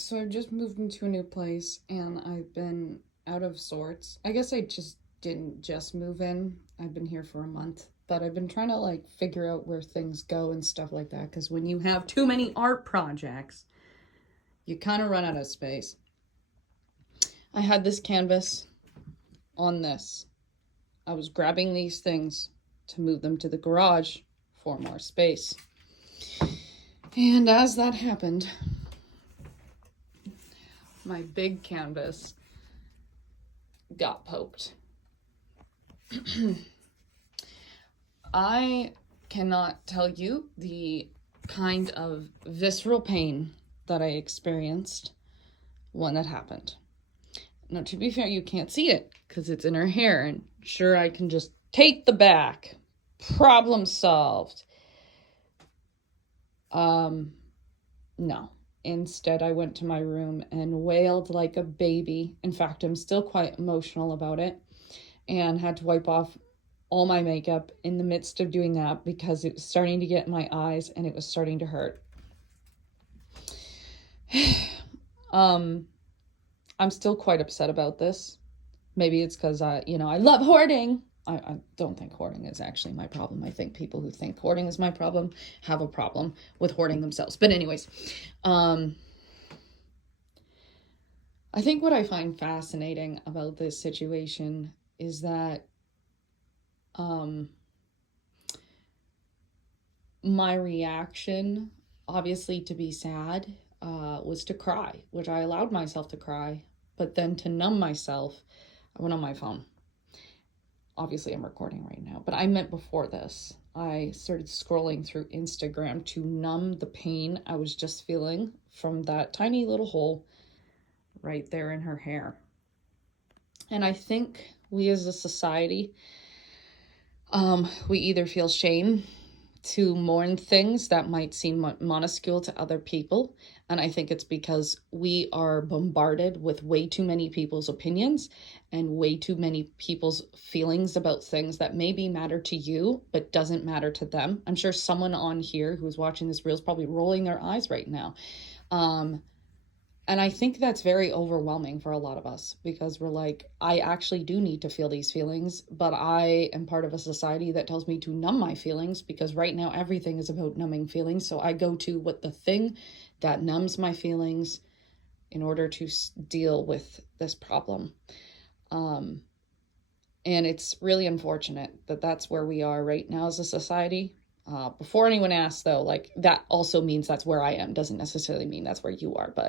So I've just moved into a new place and I've been out of sorts. I guess I just didn't just move in. I've been here for a month, but I've been trying to like figure out where things go and stuff like that because when you have too many art projects, you kind of run out of space. I had this canvas on this. I was grabbing these things to move them to the garage for more space. And as that happened, my big canvas got poked. I cannot tell you the kind of visceral pain that I experienced when that happened. Now, to be fair, you can't see it because it's in her hair, and sure, I can just take the back. Problem solved. No. Instead, I went to my room and wailed like a baby. In fact, I'm still quite emotional about it and had to wipe off all my makeup in the midst of doing that because it was starting to get in my eyes and it was starting to hurt. I'm still quite upset about this. Maybe it's because I love hoarding. I don't think hoarding is actually my problem. I think people who think hoarding is my problem have a problem with hoarding themselves. But anyways, I think what I find fascinating about this situation is that my reaction, obviously to be sad, was to cry, which I allowed myself to cry. But then to numb myself, I went on my phone. Obviously, I'm recording right now, but I meant before this. I started scrolling through Instagram to numb the pain I was just feeling from that tiny little hole right there in her hair. And I think we as a society, we either feel shame to mourn things that might seem minuscule to other people. And I think it's because we are bombarded with way too many people's opinions and way too many people's feelings about things that maybe matter to you, but doesn't matter to them. I'm sure someone on here who's watching this reel is probably rolling their eyes right now. And I think that's very overwhelming for a lot of us because we're like, I actually do need to feel these feelings, but I am part of a society that tells me to numb my feelings because right now everything is about numbing feelings. So I go to what the thing that numbs my feelings in order to deal with this problem. And it's really unfortunate that that's where we are right now as a society. Before anyone asks though, like that also means that's where I am. Doesn't necessarily mean that's where you are, but